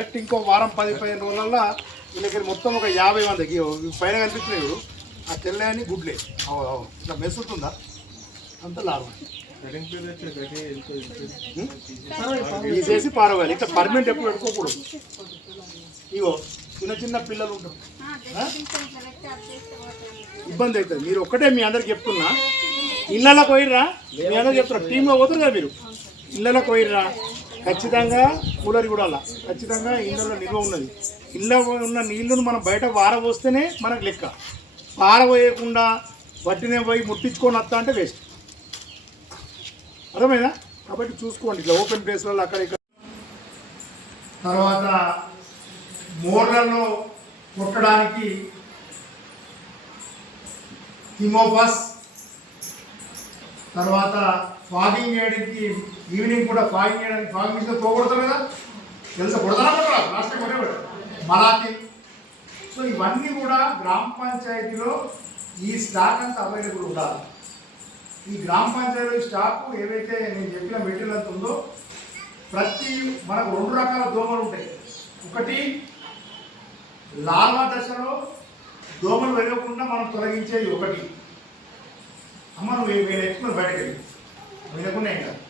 ఒక వారం పది పదిహేను రోజులలో వీళ్ళకి మొత్తం ఒక యాభై మందికి పైన కనిపిస్తున్నాయి చూడు ఆ తెల్లని గుడ్లే అవు అవు ఇట్లా మెస్సుతుందా అంత లాభం తీసేసి పారవాలి ఇట్లా పర్మనెంట్ ఎప్పుడు పెట్టుకోకూడదు. ఇగో చిన్న చిన్న పిల్లలు ఉంటారు. ఇబ్బంది అవుతుంది. మీరు ఒక్కటే మీ అందరికి చెప్తున్నా. ఇళ్ళలో పోయిర్రా? మీ అందరికి చెప్తున్నా. టీంలో పోతారు కదా మీరు ఇళ్ళలో పోయిర్రా? ఖచ్చితంగా కూలర్ కూడా అలా ఖచ్చితంగా ఇళ్ళలో నిల్వ ఉన్నది. ఇళ్ళ ఉన్న నీళ్ళను మనం బయట వారబోస్తేనే మనకు లెక్క. పారబోయకుండా వడ్డీనే పోయి ముట్టించుకొని వస్తా అంటే వేస్ట్ అర్థమైనా కాబట్టి చూసుకోండి ఇట్లా ఓపెన్ ప్లేస్లలో అక్కడ ఇక్కడ. తర్వాత మోర్లలో కొట్టడానికి హిమోఫాస్ తర్వాత ఫాగింగ్ చేయడానికి ఈవినింగ్ కూడా ఫాగింగ్ చేయడానికి ఫాగింగ్ మిషన్ పోగొడతాం కదా తెలుసా? కొడతారా కొట్టరా లాస్ట్ టైం కొట్టేవాడు. మలాకి సో ఇవన్నీ కూడా గ్రామ పంచాయతీలో ఈ స్టాక్ అంతా అవైలబుల్ ఉండాలి. ఈ గ్రామ పంచాయతీ స్టాక్ ఏవైతే నేను చెప్పిన మెటీరియల్ అంత ఉందో ప్రతి మనకు రెండు రకాల దోమలు ఉంటాయి. ఒకటి లార్వా దశలో దోమలు వెళ్ళకుండా మనం తొలగించేది ఒకటి. అమ్మ నువ్వు నేను ఎక్కువ బయటకెళ్ళి Ele é.